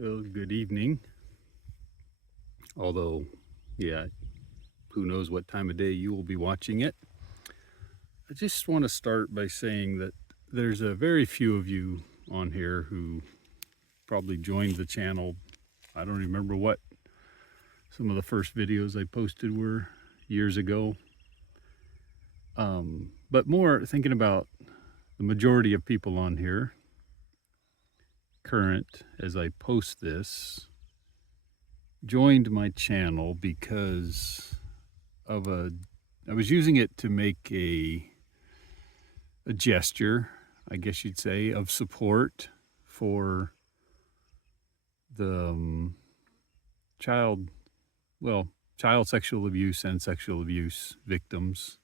Well, good evening. Although, yeah, who knows what time of day you will be watching it. I just want to start by saying that there's a very few of you on here who probably joined the channel. I don't remember what some of the first videos I posted were years ago. But more thinking about the majority of people on here current as I post this joined my channel because of I was using it to make a gesture, I guess you'd say, of support for the child sexual abuse and sexual abuse victims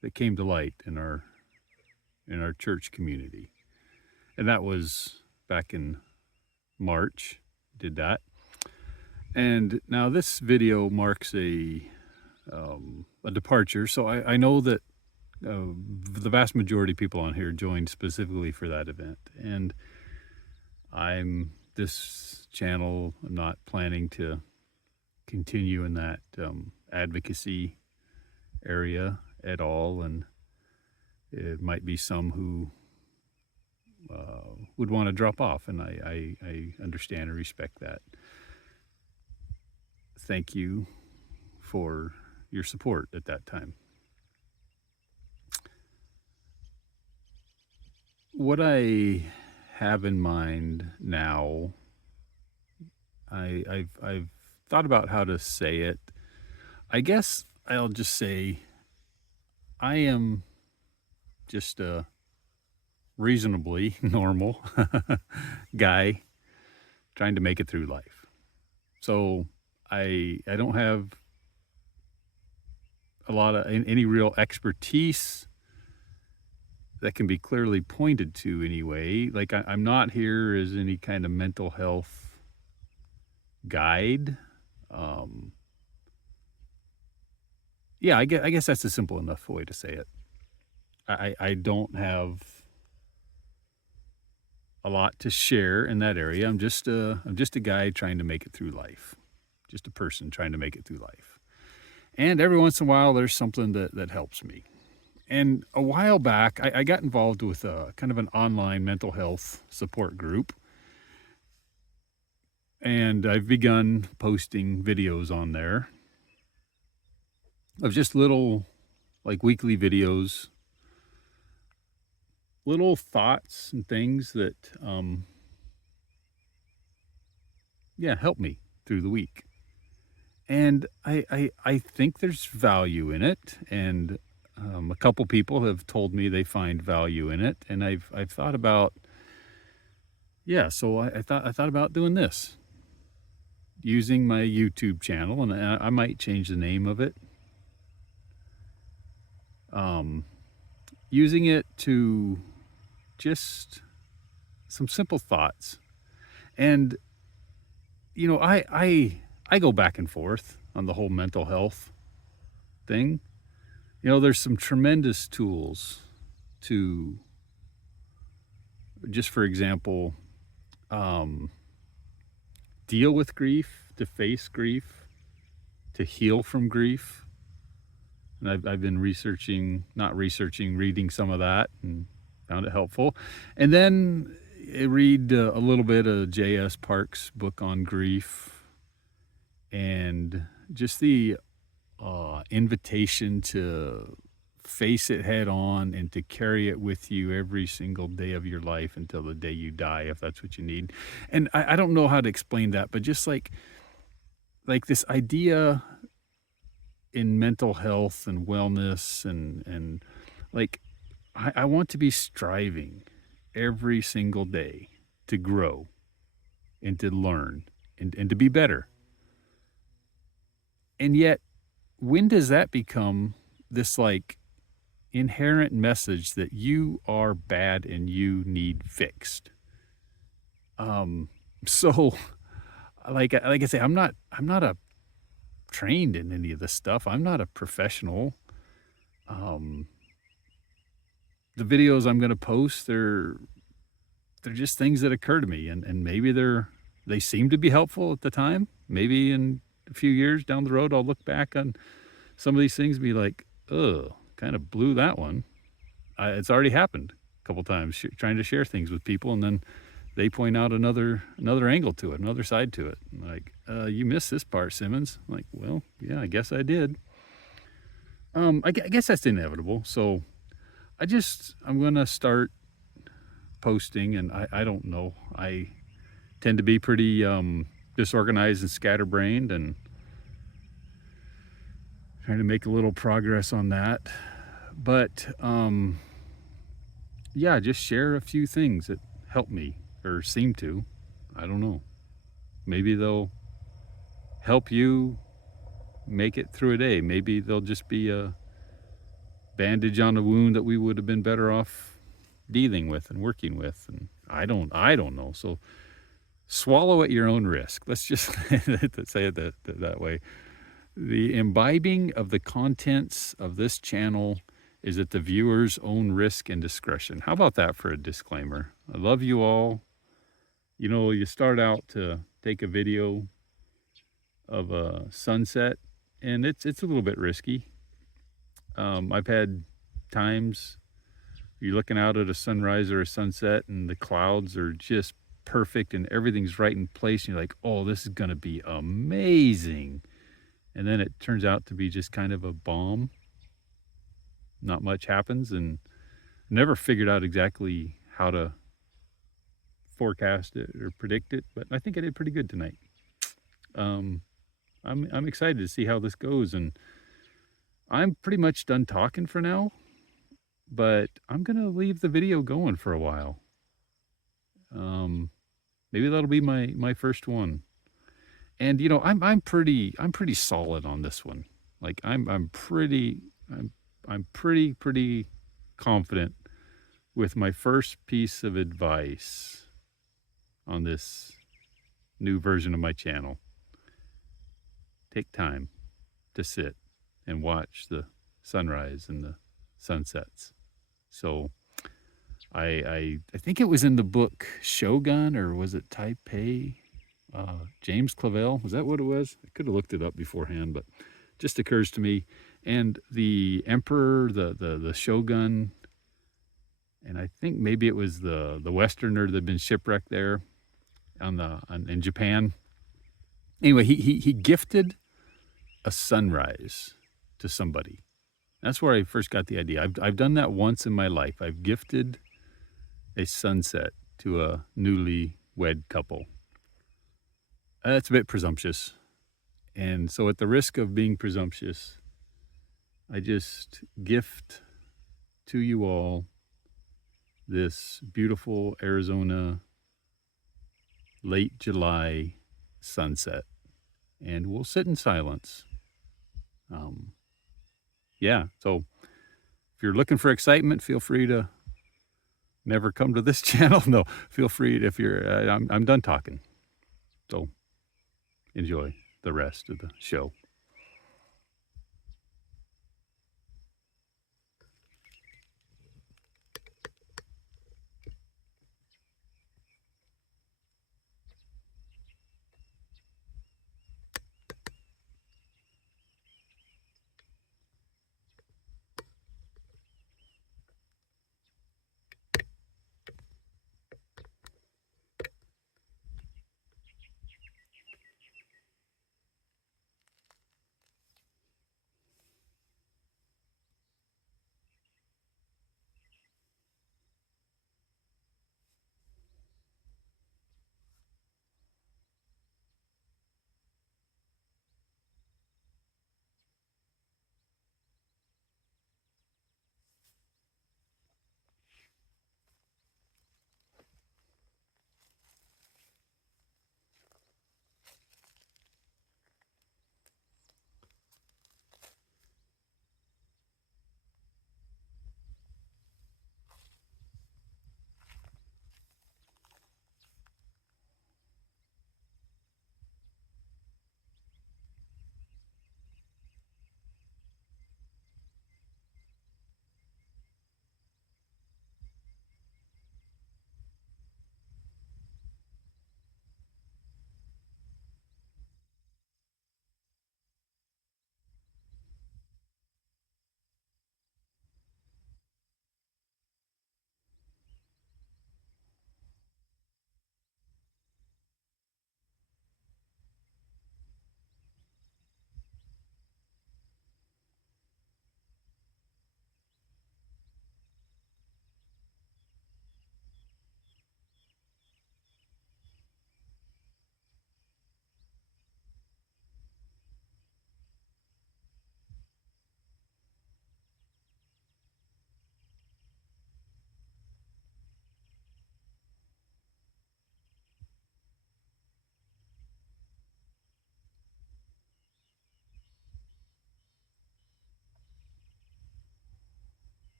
that came to light in our church community. And that was back in March, did that. And now this video marks a departure. So I know that the vast majority of people on here joined specifically for that event. And this channel, I'm not planning to continue in that advocacy area at all. And it might be some who would want to drop off, and I understand and respect that. Thank you for your support at that time. What I have in mind now, I've thought about how to say it. I guess I'll just say I am just a reasonably normal guy trying to make it through life. So I don't have a lot of any real expertise that can be clearly pointed to anyway. Like I'm not here as any kind of mental health guide. Yeah, I guess that's a simple enough way to say it. I don't have a lot to share in that area. I'm just a guy trying to make it through life. Just a person trying to make it through life. And every once in a while, there's something that helps me. And a while back, I got involved with a kind of an online mental health support group. And I've begun posting videos on there of just little, like weekly videos, little thoughts and things that, help me through the week. And I think there's value in it. And a couple people have told me they find value in it. And I've thought about, so I thought about doing this, using my YouTube channel, and I might change the name of it. Using it to just some simple thoughts. And, I go back and forth on the whole mental health thing. There's some tremendous tools to, just for example, deal with grief, to face grief, to heal from grief. And I've been reading some of that and found it helpful. And then I read a little bit of J.S. Parks' book on grief, and just the invitation to face it head on and to carry it with you every single day of your life until the day you die, if that's what you need. And I don't know how to explain that, but just like this idea in mental health and wellness and like, I want to be striving every single day to grow and to learn and to be better. And yet, when does that become this like inherent message that you are bad and you need fixed? So like I say, I'm not a trained in any of this stuff. I'm not a professional. The videos I'm going to post, they're just things that occur to me, and maybe they're they seemed to be helpful at the time. Maybe in a few years down the road, I'll look back on some of these things and be like, ugh, kind of blew that one. It's already happened a couple times, trying to share things with people, and then they point out another angle to it, another side to it. Like, you missed this part, Simmons. I'm like, well, yeah, I guess I did. I guess that's inevitable. So I'm going to start posting, and I don't know. I tend to be pretty disorganized and scatterbrained, and trying to make a little progress on that. But yeah, just share a few things that help me or seem to. I don't know. Maybe they'll help you make it through a day. Maybe they'll just be a bandage on a wound that we would have been better off dealing with and working with. And I don't know. So swallow at your own risk. Let's just say it that way. The imbibing of the contents of this channel is at the viewer's own risk and discretion. How about that for a disclaimer? I love you all. You know, you start out to take a video of a sunset, and it's a little bit risky. I've had times you're looking out at a sunrise or a sunset, and the clouds are just perfect, and everything's right in place, and you're like, oh, this is going to be amazing. And then it turns out to be just kind of a bomb. Not much happens, and never figured out exactly how to forecast it or predict it, but I think I did pretty good tonight. I'm excited to see how this goes, and I'm pretty much done talking for now, but I'm gonna leave the video going for a while. Maybe that'll be my first one. And you know, I'm pretty solid on this one. Like I'm pretty confident with my first piece of advice on this new version of my channel. Take time to sit and watch the sunrise and the sunsets. So I think it was in the book Shogun, or was it Taipei? James Clavell, was that what it was? I could have looked it up beforehand, but just occurs to me. And the emperor, the shogun, and I think maybe it was the Westerner that had been shipwrecked there in Japan. Anyway, he gifted a sunrise to somebody. That's where I first got the idea. I've done that once in my life. I've gifted a sunset to a newly wed couple. That's a bit presumptuous. And so at the risk of being presumptuous, I just gift to you all this beautiful Arizona late July sunset. And we'll sit in silence. Yeah, so if you're looking for excitement, feel free to never come to this channel. No, feel free if you're, I'm done talking. So enjoy the rest of the show.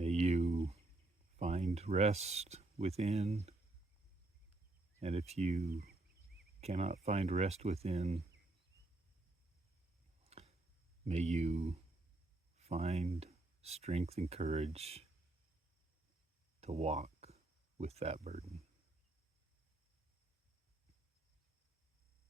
May you find rest within, and if you cannot find rest within, may you find strength and courage to walk with that burden.